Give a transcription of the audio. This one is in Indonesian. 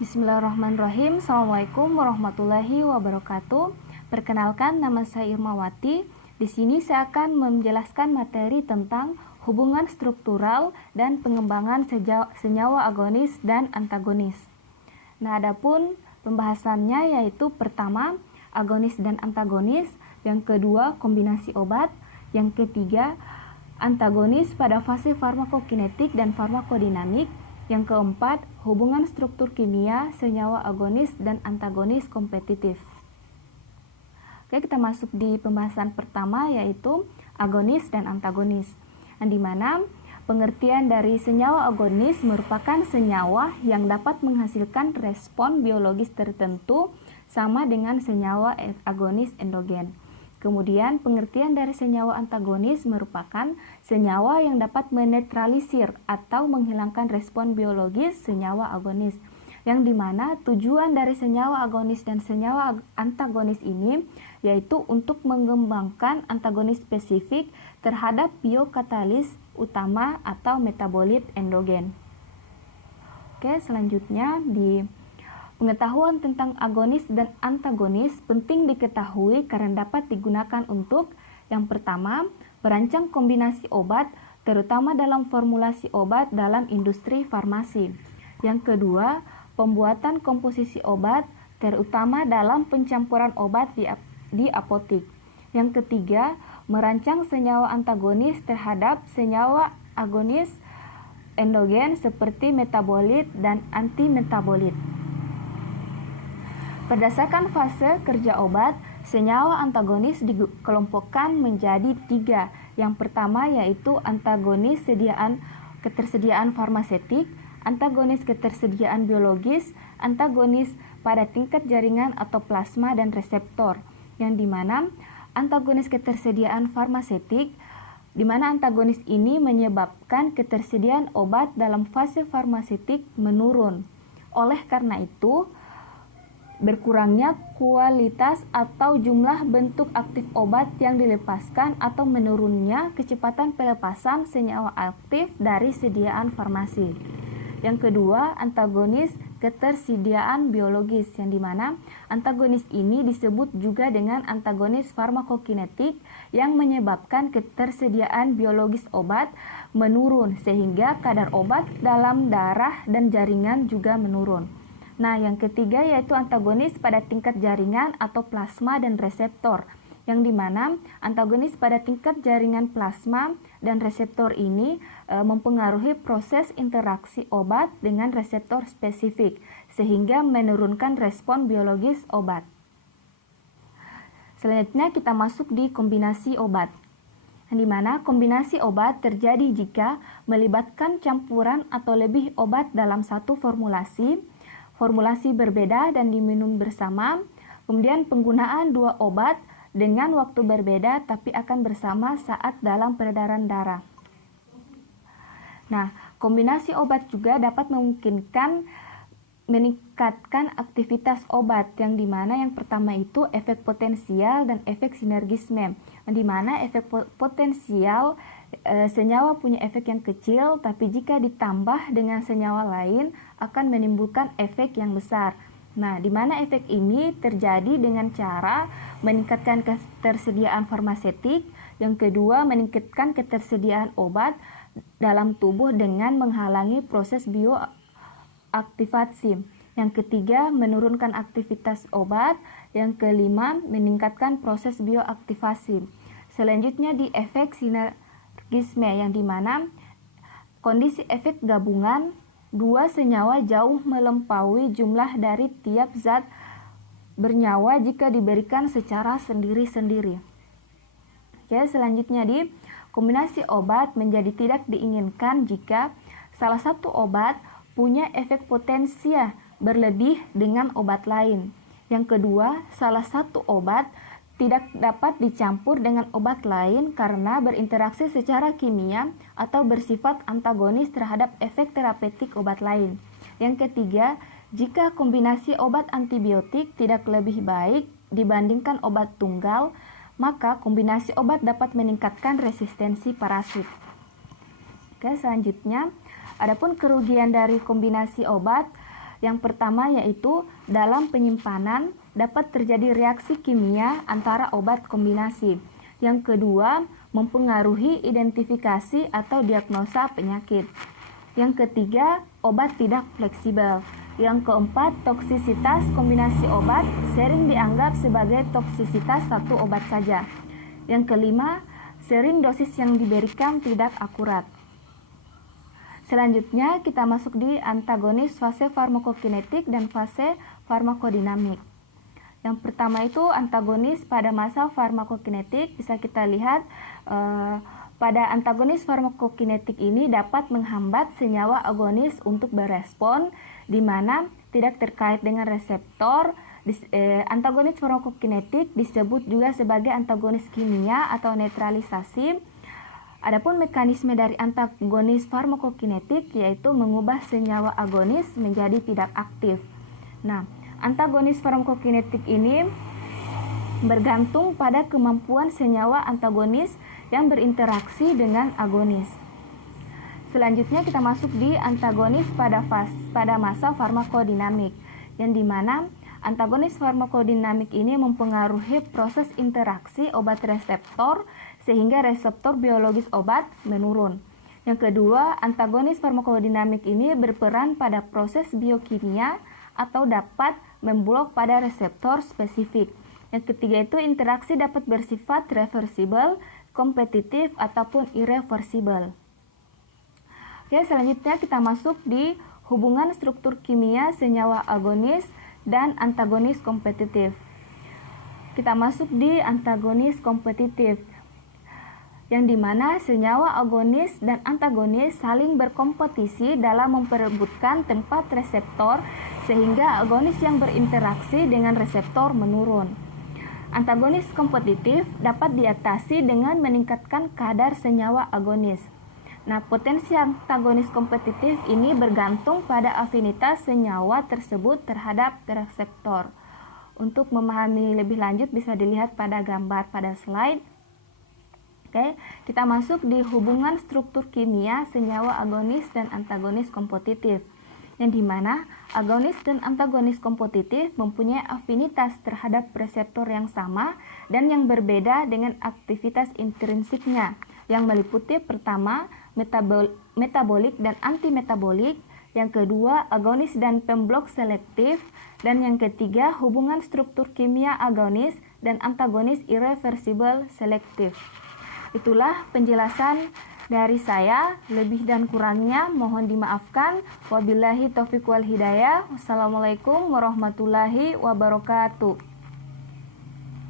Bismillahirrahmanirrahim. Assalamualaikum warahmatullahi wabarakatuh. Perkenalkan, nama saya Irmawati. Di sini saya akan menjelaskan materi tentang hubungan struktural dan pengembangan senyawa agonis dan antagonis. Nah, adapun pembahasannya yaitu pertama, agonis dan antagonis, yang kedua, kombinasi obat, yang ketiga, antagonis pada fase farmakokinetik dan farmakodinamik, yang keempat, hubungan struktur kimia senyawa agonis dan antagonis kompetitif. Oke, kita masuk di pembahasan pertama yaitu agonis dan antagonis. Di mana pengertian dari senyawa agonis merupakan senyawa yang dapat menghasilkan respon biologis tertentu sama dengan senyawa agonis endogen. Kemudian pengertian dari senyawa antagonis merupakan senyawa yang dapat menetralisir atau menghilangkan respon biologis senyawa agonis, yang dimana tujuan dari senyawa agonis dan senyawa antagonis ini yaitu untuk mengembangkan antagonis spesifik terhadap biokatalis utama atau metabolit endogen. Oke, selanjutnya di pengetahuan tentang agonis dan antagonis penting diketahui karena dapat digunakan untuk yang pertama, merancang kombinasi obat terutama dalam formulasi obat dalam industri farmasi. Yang kedua, pembuatan komposisi obat terutama dalam pencampuran obat di apotik. Yang ketiga, merancang senyawa antagonis terhadap senyawa agonis endogen seperti metabolit dan antimetabolit. Berdasarkan fase kerja obat, senyawa antagonis dikelompokkan menjadi 3. Yang pertama yaitu antagonis ketersediaan farmasetik, antagonis ketersediaan biologis, antagonis pada tingkat jaringan atau plasma dan reseptor, yang dimana antagonis ketersediaan farmasetik, di mana antagonis ini menyebabkan ketersediaan obat dalam fase farmasetik menurun. Oleh karena itu, berkurangnya kualitas atau jumlah bentuk aktif obat yang dilepaskan atau menurunnya kecepatan pelepasan senyawa aktif dari sediaan farmasi. Yang kedua, antagonis ketersediaan biologis, yang dimana antagonis ini disebut juga dengan antagonis farmakokinetik yang menyebabkan ketersediaan biologis obat menurun sehingga kadar obat dalam darah dan jaringan juga menurun. Nah, yang ketiga yaitu antagonis pada tingkat jaringan atau plasma dan reseptor, yang dimana antagonis pada tingkat jaringan plasma dan reseptor ini mempengaruhi proses interaksi obat dengan reseptor spesifik, sehingga menurunkan respon biologis obat. Selanjutnya kita masuk di kombinasi obat, di mana kombinasi obat terjadi jika melibatkan campuran atau lebih obat dalam satu formulasi berbeda dan diminum bersama, kemudian penggunaan 2 obat dengan waktu berbeda tapi akan bersama saat dalam peredaran darah. Nah, kombinasi obat juga dapat memungkinkan meningkatkan aktivitas obat, yang dimana yang pertama itu efek potensial dan efek sinergisme, yang dimana efek potensial senyawa punya efek yang kecil, tapi jika ditambah dengan senyawa lain akan menimbulkan efek yang besar. Nah, di mana efek ini terjadi dengan cara meningkatkan ketersediaan farmasetik, yang kedua meningkatkan ketersediaan obat dalam tubuh dengan menghalangi proses bioaktivasi. Yang ketiga, menurunkan aktivitas obat. Yang kelima, meningkatkan proses bioaktivasi. Selanjutnya di efek sinergisme, yang dimana kondisi efek gabungan 2 senyawa jauh melampaui jumlah dari tiap zat bernyawa jika diberikan secara sendiri-sendiri. Oke, selanjutnya di kombinasi obat menjadi tidak diinginkan jika salah satu obat punya efek potensial berlebih dengan obat lain. Yang kedua, salah satu obat tidak dapat dicampur dengan obat lain karena berinteraksi secara kimia atau bersifat antagonis terhadap efek terapeutik obat lain. Yang ketiga, jika kombinasi obat antibiotik tidak lebih baik dibandingkan obat tunggal, maka kombinasi obat dapat meningkatkan resistensi parasit. Oke, selanjutnya, adapun kerugian dari kombinasi obat Yang pertama yaitu dalam penyimpanan dapat terjadi reaksi kimia antara obat kombinasi. Yang kedua, mempengaruhi identifikasi atau diagnosa penyakit. Yang ketiga, obat tidak fleksibel. Yang keempat, toksisitas kombinasi obat sering dianggap sebagai toksisitas satu obat saja. Yang kelima, sering dosis yang diberikan tidak akurat. Selanjutnya kita masuk di antagonis fase farmakokinetik dan fase farmakodinamik. Yang pertama itu antagonis pada masa farmakokinetik. Bisa kita lihat pada antagonis farmakokinetik ini dapat menghambat senyawa agonis untuk berespon, di mana tidak terkait dengan reseptor. Antagonis farmakokinetik disebut juga sebagai antagonis kimia atau netralisasi. Adapun mekanisme dari antagonis farmakokinetik yaitu mengubah senyawa agonis menjadi tidak aktif. Nah, antagonis farmakokinetik ini bergantung pada kemampuan senyawa antagonis yang berinteraksi dengan agonis. Selanjutnya kita masuk di antagonis pada masa farmakodinamik, yang dimana antagonis farmakodinamik ini mempengaruhi proses interaksi obat reseptor sehingga reseptor biologis obat menurun. Yang kedua, antagonis farmakodinamik ini berperan pada proses biokimia atau dapat memblok pada reseptor spesifik. Yang ketiga itu interaksi dapat bersifat reversibel, kompetitif, ataupun irreversibel. Oke, selanjutnya kita masuk di hubungan struktur kimia senyawa agonis dan antagonis kompetitif. Kita masuk di antagonis kompetitif, yang dimana senyawa agonis dan antagonis saling berkompetisi dalam memperebutkan tempat reseptor sehingga agonis yang berinteraksi dengan reseptor menurun. Antagonis kompetitif dapat diatasi dengan meningkatkan kadar senyawa agonis. Nah, potensi antagonis kompetitif ini bergantung pada afinitas senyawa tersebut terhadap reseptor. Untuk memahami lebih lanjut bisa dilihat pada gambar pada slide. Oke, kita masuk di hubungan struktur kimia senyawa agonis dan antagonis kompetitif, yang dimana agonis dan antagonis kompetitif mempunyai afinitas terhadap reseptor yang sama dan yang berbeda dengan aktivitas intrinsiknya, yang meliputi pertama, metabolik dan antimetabolik, yang kedua, agonis dan pemblok selektif, dan yang ketiga, hubungan struktur kimia agonis dan antagonis irreversibel selektif. Itulah penjelasan dari saya, lebih dan kurangnya mohon dimaafkan. Wabillahi taufiq wal hidayah. Wassalamualaikum warahmatullahi wabarakatuh.